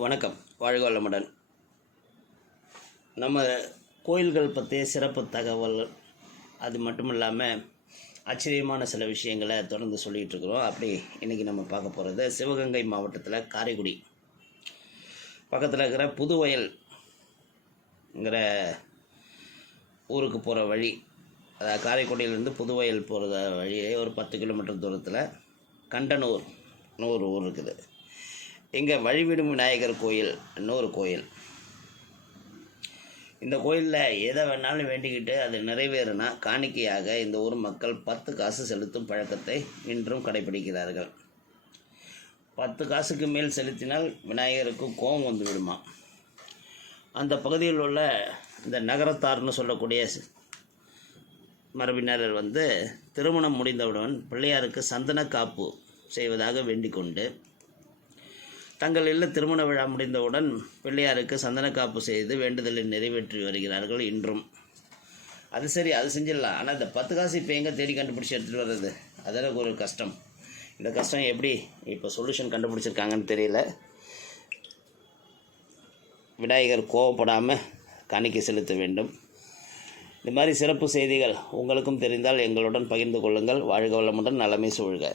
வணக்கம். வாழ்க வளமுடன். நம்ம கோயில்கள் பற்றிய சிறப்பு தகவல், அது மட்டும் இல்லாமல் ஆச்சரியமான சில விஷயங்களை தொடர்ந்து சொல்லிகிட்டு இருக்கிறோம். அப்படி இன்றைக்கி நம்ம பார்க்க போகிறது சிவகங்கை மாவட்டத்தில் காரைக்குடி பக்கத்தில் இருக்கிற புதுவயல்ங்கிற ஊருக்கு போகிற வழி, அதாவது காரைக்குடியிலேருந்து புதுவயல் போகிற வழியே ஒரு 10 கிலோமீட்டர் தூரத்தில் கண்டனூர்னு ஒரு ஊர் இருக்குது. இங்கே வழிவிடும் விநாயகர் கோயில் இன்னொரு கோயில். இந்த கோயிலில் எதை வேணாலும் வேண்டிக்கிட்டு அது நிறைவேறினா காணிக்கையாக இந்த ஊர் மக்கள் 10 காசு செலுத்தும் பழக்கத்தை இன்றும் கடைபிடிக்கிறார்கள். 10 காசுக்கு மேல் செலுத்தினால் விநாயகருக்கு கோபம் வந்து விடுமா. அந்த பகுதியில் உள்ள இந்த நகரத்தார்னு சொல்லக்கூடிய மரபினர் திருமணம் முடிந்தவுடன் பிள்ளையாருக்கு சந்தன காப்பு செய்வதாக வேண்டிக் கொண்டு தங்கள் இல்ல திருமண விழா முடிந்தவுடன் பிள்ளையாருக்கு சந்தன காப்பு செய்து வேண்டுதலை நிறைவேற்றி வருகிறார்கள் இன்றும். அது சரி, அது செஞ்சிடலாம். ஆனால் இந்த 10 காசு இப்போ எங்கே தேடி கண்டுபிடிச்சி எடுத்துகிட்டு வர்றது, அதெல்லாம் ஒரு கஷ்டம். இந்த கஷ்டம் எப்படி இப்போ சொல்யூஷன் கண்டுபிடிச்சிருக்காங்கன்னு தெரியல. விநாயகர் கோவப்படாமல் காணிக்கை செலுத்த வேண்டும். இந்த மாதிரி சிறப்பு செய்திகள் உங்களுக்கும் தெரிந்தால் எங்களுடன் பகிர்ந்து கொள்ளுங்கள். வாழ்க வளமுடன், நலமே சூழ்க.